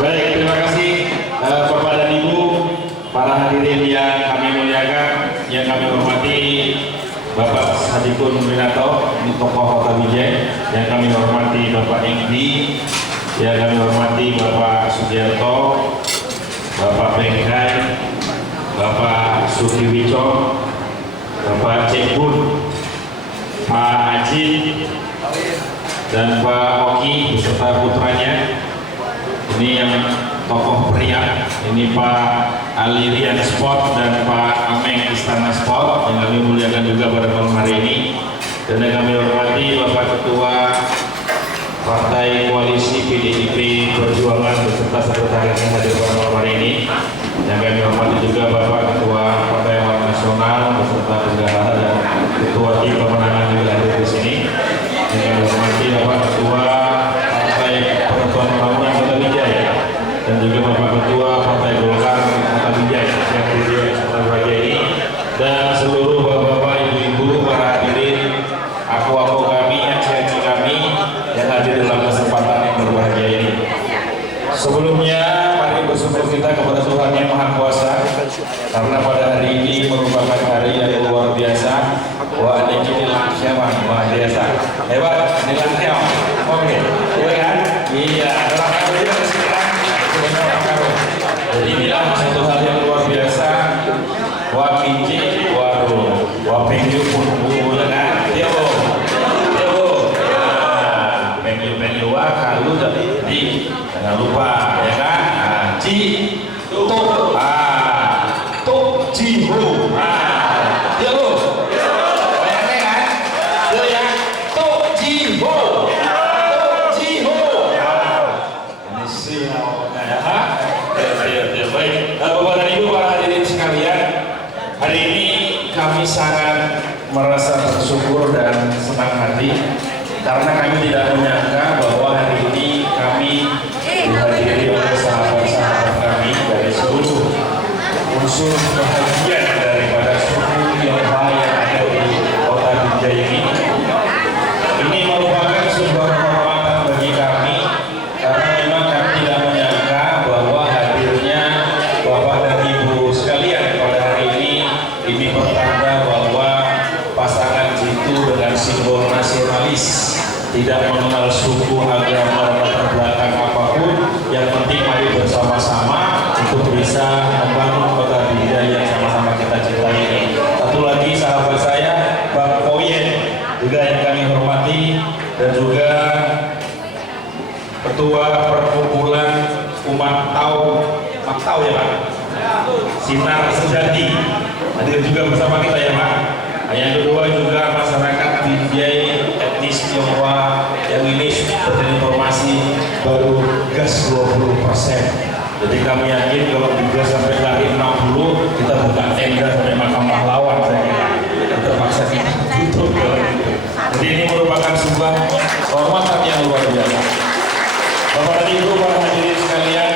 Baik, terima kasih Bapak dan Ibu, para hadirin yang kami muliakan, yang kami hormati Bapak Sadikun Minato, tokoh Kota Bijay, yang kami hormati Bapak Engdi, yang kami hormati Bapak Sugiarto, Bapak Bengkai, Bapak Sugiwico, Bapak Cekbun, Pak Ajin, dan Pak Oki beserta putranya. Ini yang tokoh pria, ini Pak Alirian Sport dan Pak Ameng Istana Sport yang kami muliakan juga pada malam hari ini. Dan yang kami hormati Bapak Ketua Partai Koalisi PDIP Perjuangan beserta sekretaris yang hadir pada malam hari ini. Yang kami hormati juga Bapak Ketua Partai Amanat Nasional beserta bendahara dan Ketua Tim Pemenangan juga hadir di sini. Yang kami hormati Bapak Ketua Partai Persatuan Pembangunan Kota Bijay dan juga Bapak Ketua Partai Golkar Kota Bijay yang berdiri setelah bahagia ini, dan seluruh bapak-bapak, ibu-ibu, para hadirin, aku kami, aci-aci kami yang hadir dalam kesempatan yang berbahagia ini. Sebelumnya mari bersyukur kita kepada Tuhan Yang Maha Kuasa karena pada hari ini merupakan hari yang luar biasa. Wah, ini langsung luar biasa. Hebat, ini langsung. Oke, iya kan? Iya, jadi inilah satu hal yang luar biasa. Wah, kinci, waduh, wah penyu pun ya kan? Iya bu, penyu wah kalau jadi jangan lupa ya kan? Ci, tuk, tuk, cihu, iya bu, bayangnya kan? Iya ya, tuk, cihu. Baik, Bapak dan Ibu, para hadirin sekalian, hari ini kami sangat merasa bersyukur dan senang hati karena kami tidak menyangka bahwa hari ini kami dihadiri oleh sahabat-sahabat kami dari seluruh unsur bahagian daripada suku Tionghoa yang ada di Kota Bijay ini. Ini merupakan sebuah kehormatan bagi kami karena memang kami tidak menyangka bahwa hadirnya Bapak dan Ibu sekalian pada hari ini pertanda bahwa pasangan itu dengan simbol nasionalis, tidak mengenal suku, agama, latar belakang apapun. Yang penting mari bersama-sama untuk bisa membangun Kota Bijay yang sama-sama kita cintai ini. Satu lagi sahabat saya, Bang Koyen, juga yang kami hormati, dan juga Ketua Perkumpulan Umat Tau ya Pak, Sinar Sejati, hadir juga bersama kita ya Pak. Yang kedua juga masyarakat Bijay etnis Tionghoa yang ini seperti informasi baru gas 20%. Jadi kami yakin kalau digas sampai lari 60 kita buka tenda sampai makam pahlawan, saya kira terpaksa kita tutup. Jadi ini merupakan sebuah kehormatan yang luar biasa. Bapak dan Ibu, para hadirin sekalian,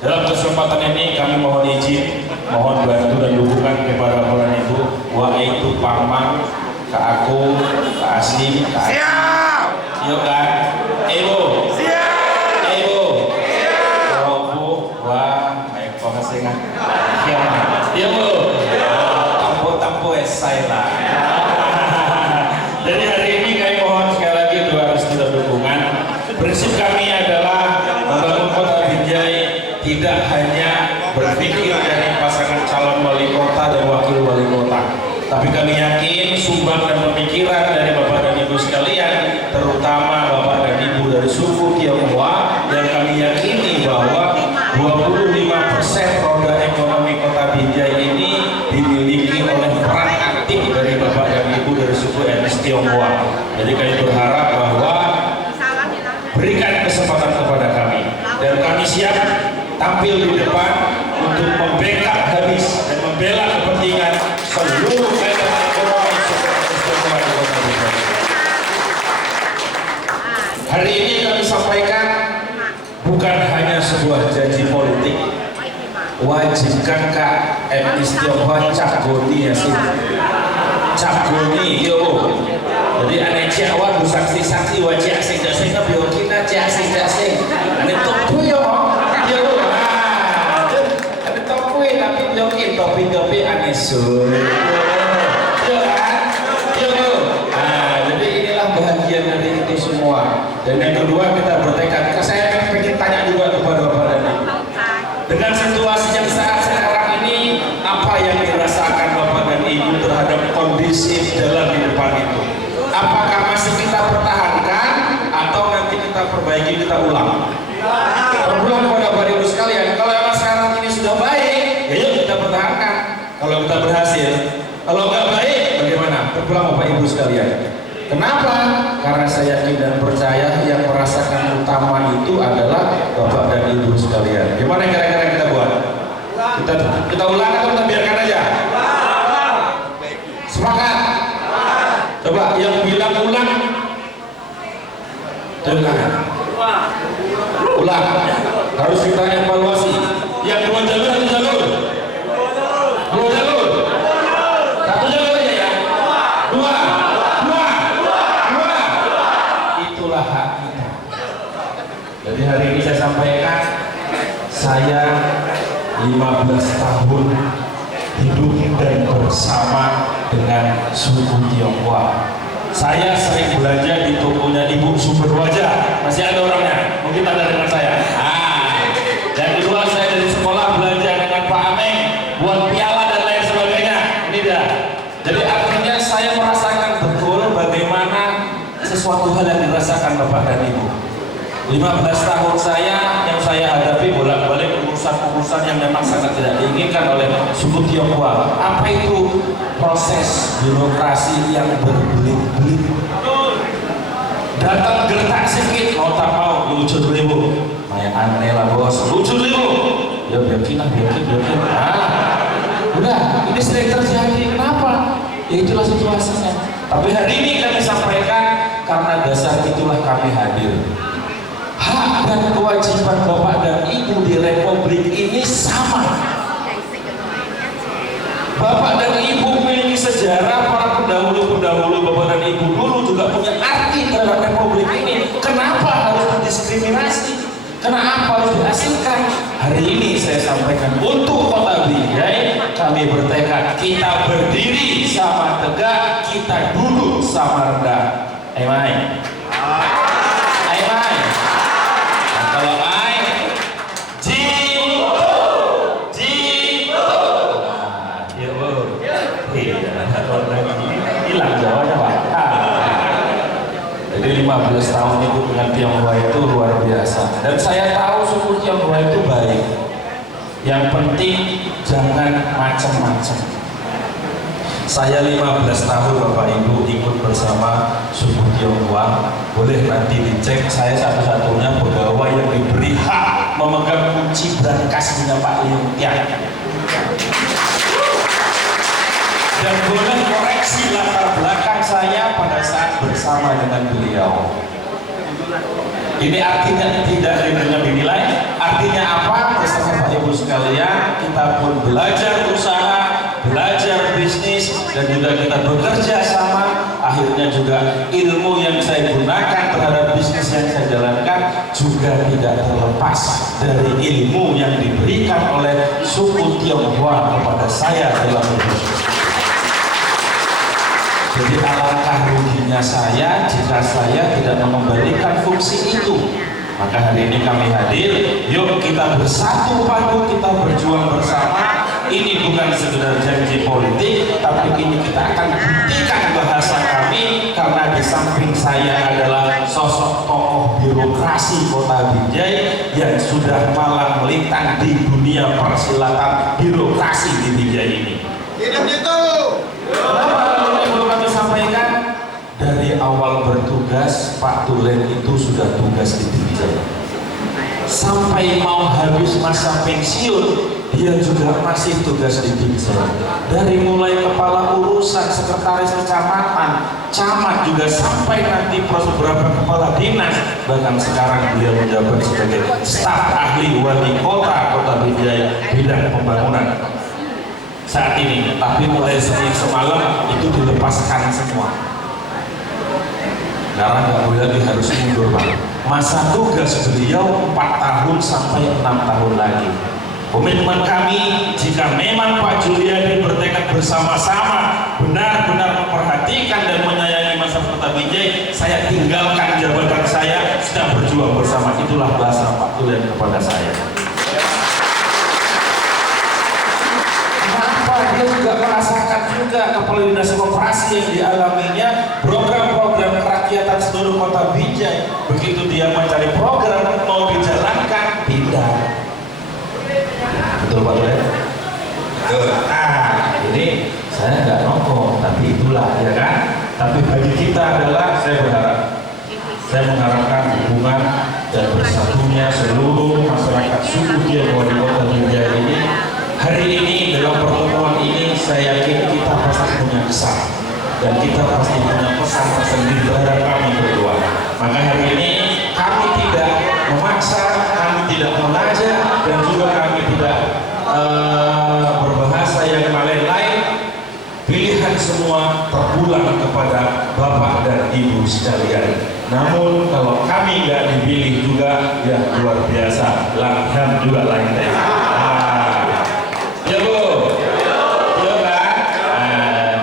dalam kesempatan ini kami mohon izin, mohon bantu dan dukungan kepada Bapak dan Ibu, waitu pamang, Kak Aku, Kak Asli, Kak Aci. Yuk kan? Ibu. Ibu. Robu, wah, baik pengasingan. Iya Bu. Tampo esai lah. Jadi hari ini kami mohon sekali lagi doa restu dan dukungan. Prinsip kami adalah membangun Kota Bijay tidak hanya berpikir dari pasangan calon wali kota dan wakil wali kota, tapi kami yakin sumbang dan pemikiran dari Bapak dan Ibu sekalian, terutama Bapak dan Ibu dari suku Tionghoa, yang kami yakini bahwa 25% roda ekonomi Kota Bijay ini dimiliki oleh peran aktif dari Bapak dan Ibu dari suku etnis Tionghoa. Jadi kami berharap bahwa berikan kesempatan kepada kami dan kami siap tampil di depan untuk membackup habis dan membela kepentingan seluruh elemen ekonomi Istimewa di Kota Bijay. Hari ini kami sampaikan bukan hanya sebuah janji politik. Wajibkan Kak etnis Tionghoa cakgoni ya sih, cakgoni yo. Jadi aneh ciawan saksi-saksi wajib asing-asing tapi kita ciasing-asing aneh tuh yo Sulit. Iya kan? Iya. Nah, jadi inilah bahagian dari itu semua. Dan yang kedua kita bertekad. Saya ingin tanya juga kepada Bapak dan Ibu. Dengan situasi yang saat sekarang ini, apa yang dirasakan Bapak dan Ibu terhadap kondisi jalan di depan itu? Apakah masih kita pertahankan atau nanti kita perbaiki, kita ulang? Berulang kepada Bapak Ibu sekalian. Kalau memang sekarang ini sudah baik, ya yuk kita pertahankan. Kalau kita berhasil, kalau nggak baik, bagaimana? Terpulang Bapak Ibu sekalian. Kenapa? Karena saya yakin dan percaya yang merasakan utama itu adalah Bapak dan Ibu sekalian. Gimana kira-kira kita buat? Kita ulang atau kita biarkan aja? Sepakat? Coba yang bilang ulang, jangan. Ulang. Harus kita evaluasi. Yang dua jalur, satu jalur. Dua jalur. Satu jalur aja ya. Dua. Itulah hak kita. Jadi hari ini saya sampaikan, saya 15 tahun hidup dan bersama dengan suku Tionghoa. Saya sering belanja di tokonya Ibu Sumber Wajah. Masih ada orangnya? Mungkin ada dengan saya. Yang kedua, saya dari sekolah belanja dengan Pak Ameng buat piala dan lain sebagainya. Ini dia. Jadi artinya saya merasakan betul bagaimana sesuatu hal yang dirasakan Bapak dan Ibu. 15 tahun yang saya hadapi bolak-balik urusan-urusan yang memang sangat tidak diinginkan oleh suku Tionghoa. Apa itu? Proses birokrasi yang berbelit-belit. Datang gertak sedikit, mau tak mau, lucu dulu. Maya aneh lah bos, lucu dulu. Ya biarkin. Udah, ini sering terjadi. Kenapa? Ya itulah situasinya. Tapi hari ini kami sampaikan karena dasar itulah kami hadir. Hak dan kewajiban Bapak dan Ibu di Republik ini sama. Bapak dan Ibu memiliki sejarah, para pendahulu-pendahulu Bapak dan Ibu dulu juga punya arti dalam Republik ini. Kenapa harus didiskriminasi? Kenapa harus diasingkan? Hari ini saya sampaikan untuk Kota Binjai, kami bertekad kita berdiri sama tegak, kita duduk sama rendah. Amin. Kalau hilang jawabnya Pak. Jadi 15 tahun itu dengan Tionghoa itu luar biasa. Dan saya tahu suku Tionghoa itu baik. Yang penting jangan macam-macam. Saya 15 tahun Bapak Ibu ikut bersama suku Tionghoa. Boleh nanti dicek, saya satu-satunya pegawai yang diberi hak memegang kunci berangkasnya Pak Liung Tian. Dan boleh koreksi latar belakang saya pada saat bersama dengan beliau. Ini artinya tidak dengan dinilai. Artinya apa? Bersama Bapak Ibu sekalian, kita pun belajar usaha, belajar bisnis, dan juga kita bekerja sama. Akhirnya juga ilmu yang saya gunakan terhadap bisnis yang saya jalankan juga tidak terlepas dari ilmu yang diberikan oleh suku Tionghoa kepada saya dalam berbisnis. Jadi alangkah ruginya saya jika saya tidak mengembalikan fungsi itu. Maka hari ini kami hadir, yuk kita bersatu padu, kita berjuang bersama. Ini bukan sekedar janji politik, tapi ini kita akan buktikan bahasa kami. Karena di samping saya adalah sosok tokoh birokrasi Kota Binjai yang sudah malang melintang di dunia persilatan birokrasi di Binjai ini. Hidup itu. Kami sampaikan dari awal bertugas Pak Tulen itu sudah tugas di Binjai. Sampai mau habis masa pensiun dia juga masih tugas di Binjai. Dari mulai kepala urusan, sekretaris kecamatan, camat, juga sampai nanti beberapa kepala dinas, bahkan sekarang beliau menjabat sebagai staf ahli wali kota Binjai bidang pembangunan saat ini. Tapi mulai Senin semalam itu dilepaskan semua karena nggak boleh lagi, harus mundur Pak. Masa tugas beliau 4 tahun sampai 6 tahun lagi. Komitmen kami, jika memang Pak Juliadi bertekad bersama-sama benar-benar memperhatikan dan menyayangi masyarakat Kota Binjai, saya tinggalkan jabatan saya, sedang berjuang bersama. Itulah bahasa Pak Juliadi kepada saya. Kenapa dia juga merasakan juga kepala dinas koperasi yang dialaminya, program-program kerakyatan seluruh Kota Binjai. Begitu dia mencari program mau dijalankan, pindah. Betul Pak Juliadi? Ini saya nggak nongol, tapi itulah ya kan. Tapi bagi kita adalah, saya mengharapkan hubungan dan bersatunya seluruh masyarakat suku Tionghoa di Kota Binjai ini. Hari ini dalam pertemuan ini saya yakin kita pasti punya kesan dan kita pasti punya pesan tersendiri terhadap kami berdua. Maka hari ini kami tidak memaksa, kami tidak mengajak, dan juga kami tidak berbahasa yang lain-lain. Pilihan semua terpulang kepada Bapak dan Ibu sekalian. Namun kalau kami nggak dipilih juga, ya luar biasa, latihan juga lain tema. Ya Bu, ya kan?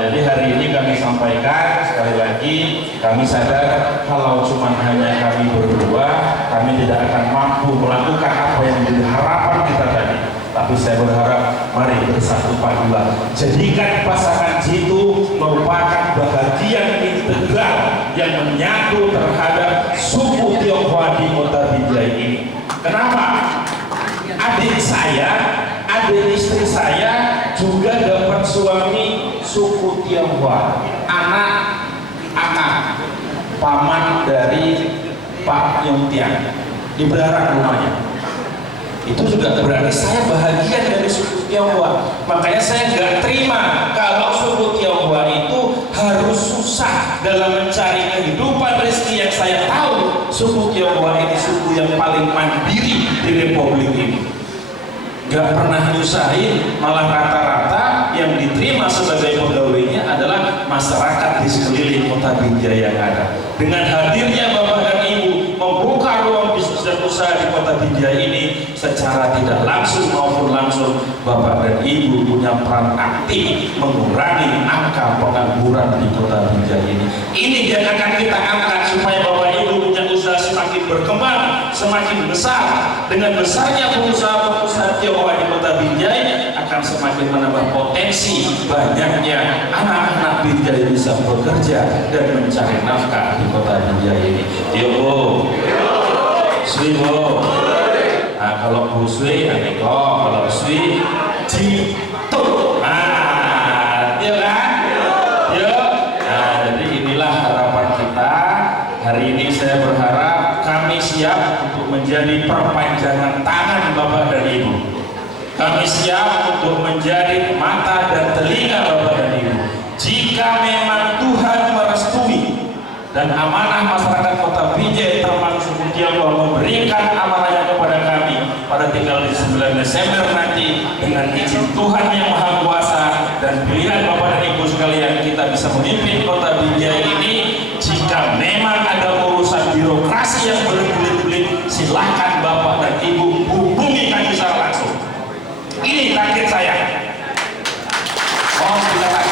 Jadi hari ini kami sampaikan sekali lagi, kami sadar kalau cuma hanya kami berdua, kami tidak akan mampu melakukan apa yang menjadi harapan kita tadi. Tapi saya berharap mari bersatu padulah, jadikan pasangan jitu merupakan bagian integral yang menyatu terhadap suku Tionghoa di Kota Binjai ini. Kenapa? Adik saya, adik istri saya juga dapat suami suku Tionghoa, anak paman dari Pak Yong Tiang di Belarang rumahnya. Itu juga berarti saya bahagian dari suku Tionghoa. Makanya saya nggak terima kalau suku Tionghoa itu harus susah dalam mencari kehidupan rezeki yang saya tahu suku Tionghoa ini suku yang paling mandiri di Republik ini. Nggak pernah nyusahin, malah rata-rata yang diterima sebagai pegawainya adalah masyarakat di sekeliling Kota Binjai yang ada. Dengan hadirnya Bapak dan Ibu membuka ruang bisnis dan usaha di Kota Binjai ini, secara tidak langsung maupun langsung Bapak dan Ibu punya peran aktif mengurangi angka pengangguran di Kota Binjai ini. Ini yang akan kita angkat supaya Bapak Ibu punya usaha semakin berkembang, semakin besar. Dengan besarnya pengusaha-pengusaha Tionghoa di Kota Binjai akan semakin menambah potensi banyaknya anak-anak Binjai bisa bekerja dan mencari nafkah di Kota Binjai ini. Yo, Swibo. Nah, kalau Bu Swi, Aneko, kalau Swi, Jitu. Nah, ya kan? Ya. Nah, jadi inilah harapan kita. Hari ini saya berharap kami siap untuk menjadi perpanjangan tangan Bapak dan Ibu. Kami siap untuk menjadi mata dan telinga Bapak dan Ibu. Jika memang Tuhan merestui dan amanah masyarakat Kota Binjai termasuk suku Tionghoa memberikan amanahnya kepada kami pada tanggal 9 Desember nanti, dengan izin Tuhan yang Maha Kuasa dan pilihan Bapak dan Ibu sekalian, kita bisa memimpin Kota Binjai ini. Jika memang ada urusan birokrasi yang berbelit-belit, silahkan Bapak dan Ibu hubungi kami secara langsung. Ini target saya. Mohon silakan.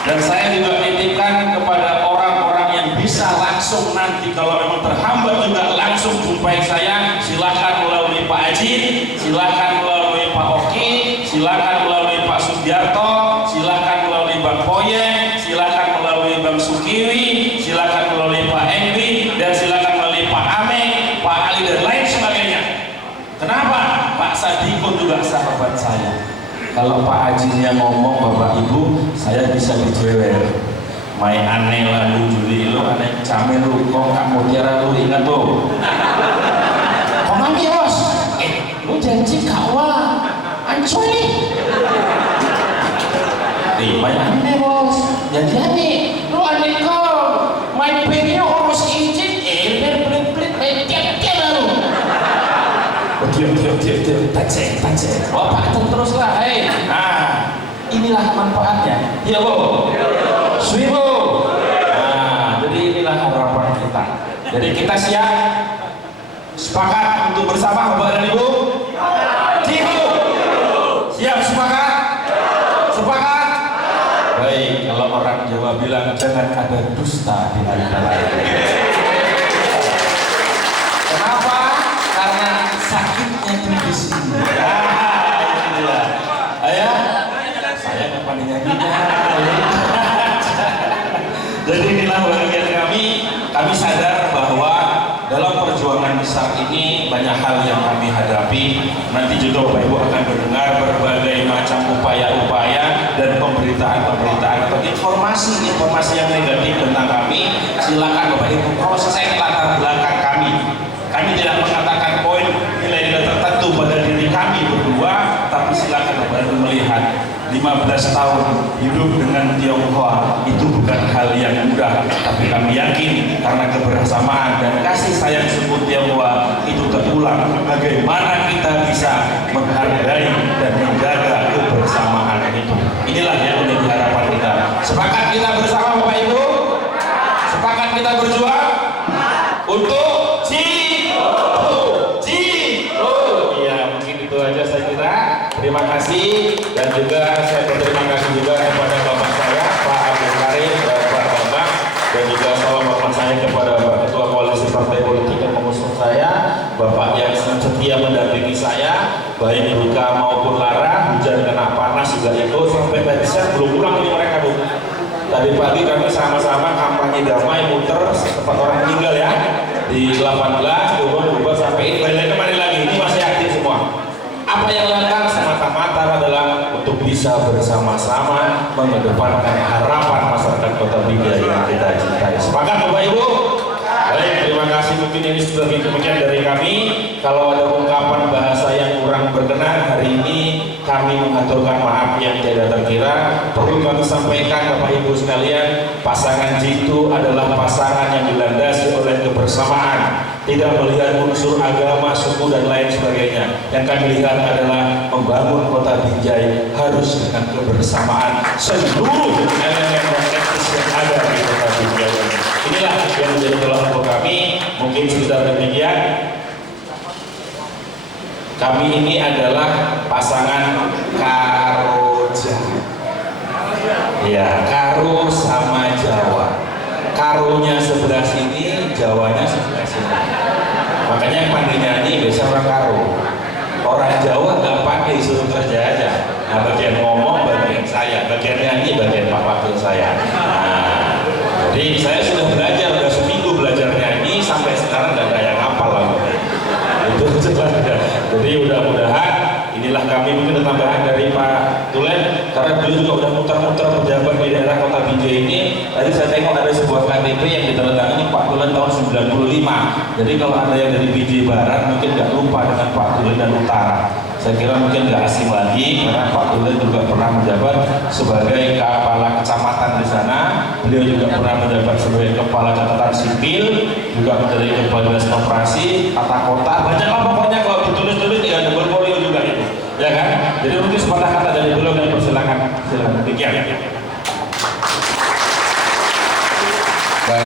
Dan saya juga titipkan kepada orang-orang yang bisa langsung nanti kalau memang terhambat juga langsung jumpai saya, silakan melalui Pak Ajin, silakan melalui Pak Oki, silakan melalui Pak Sugiarto, silakan melalui Bang Poyeng, silakan melalui Bang Sukiwi, silakan melalui Pak Engwi, dan silakan melalui Pak Ameng, Pak Ali dan lain sebagainya. Kenapa? Pak Sadikun juga sahabat saya. Kalau Pak Hajinya ngomong Bapak Ibu, saya bisa dijewer. Mai aneh lalu Juli lu, aneh camer lu, kok Kak Mutiara lu ingat tuh. Komang ya bos, lu janji kawa, ancoy nih. Mai aneh bos, janji lu aneh kau, mai pengen urus izin, belit-belit, tiap-tiap lalu. Diam, tacek. Bapak terus lah, Nah, inilah manfaatnya. Iya Bu. Swibo. Nah, jadi inilah harapan kita. Jadi kita siap, sepakat untuk bersama Bapak dan Ibu. Cihu. Siap, sepakat? Sepakat? Baik, kalau orang Jawa bilang jangan ada dusta di antara lain. Kenapa? Karena sakitnya di sini. Ini dia. Ayah, saya nggak pandai nyanyinya. Jadi inilah bagian kami sadar bahwa dalam perjuangan besar ini banyak hal yang kami hadapi. Nanti juga Bapak Ibu akan mendengar berbagai macam upaya-upaya dan pemberitaan-pemberitaan atau informasi yang negatif tentang kami. Silakan Bapak Ibu proses latar belakang kami. Kami tidak mengatakan poin nilai-nilai tertentu pada diri kami berdua, tapi silakan Bapak Ibu melihat 15 tahun hidup dengan Tionghoa itu bukan hal yang mudah, tapi kami yakin karena kebersamaan dan kasih sayang suku Tionghoa itu terulang, bagaimana kita bisa menghargai dan menjaga kebersamaan itu. Inilah yang menjadi harapan kita. Sepakat kita bersama Bapak Ibu? Sepakat kita berjuang untuk ya, mungkin itu aja saya kira. Terima kasih, dan juga saya berterima kasih juga kepada bapak saya Pak Abdul Karim, Pak Bambang, dan juga salam hormat saya kepada Pak Ketua Koalisi Partai Politik yang mengusung saya, Bapak yang setia mendampingi saya, baik duka maupun lara, hujan kena panas juga itu, sampai tadi siang belum pulang ini mereka Bu. Tadi pagi kami sama-sama kampanye damai muter tempat orang meninggal ya, di 18 turun berubah sampai ini balik kembali lagi, ini masih aktif semua. Apa yang dilakukan semata-mata adalah untuk bisa bersama-sama mengedepankan harapan masyarakat Kota Binjai yang kita cintai. Sepakat Bapak Ibu? Baik, terima kasih. Mungkin ini sudah demikian dari kami. Kalau ada ungkapan bahasa yang kurang berkenan hari ini, kami mengaturkan maaf yang tidak terkira. Perlu kami sampaikan Bapak Ibu sekalian, pasangan Jitu adalah pasangan yang dilandasi oleh kebersamaan, tidak melihat unsur agama, suku dan lain sebagainya. Yang kami lihat adalah membangun Kota Binjai harus dengan kebersamaan seluruh elemen dan etnis yang ada di Kota Binjai. Inilah yang menjadi tolak ukur kami. Mungkin sudah demikian. Kami ini adalah pasangan Karoja. Ya, Karo sama Jawa. Karonya sebelah sini, Jawanya sebelah sini. Makanya yang pandai nyanyi biasa orang Karo. Orang Jawa nggak pakai, suruh kerja aja. Nah, bagian ngomong bagian saya, bagian nyanyi bagian Pak Wakil saya. Nah, jadi saya sudah belajar, udah seminggu belajar nyanyi sampai sekarang nggak ada yang hafal lah. Itu jelas. Jadi mudah-mudahan inilah kami mungkin tambahan dari Pak Tulen, karena beliau juga udah muter-muter pejabat di daerah Kota Binjai ini. Tadi saya tengok ada sebuah KTP yang ditandatangani Pak Tulen tahun 95. Jadi kalau ada yang dari Binjai Barat mungkin nggak lupa dengan Pak Tulen dan Utara. Saya kira mungkin nggak asing lagi karena Pak Tulen juga pernah menjabat sebagai kepala kecamatan di sana. Beliau juga pernah menjabat sebagai kepala catatan sipil, juga menjadi kepala dinas koperasi, tata kota. Banyaklah pokoknya kalau ditulis-tulis ya ada berfolio juga itu, ya kan? Jadi mungkin sepatah kata dari beliau dan persilakan. Demikian.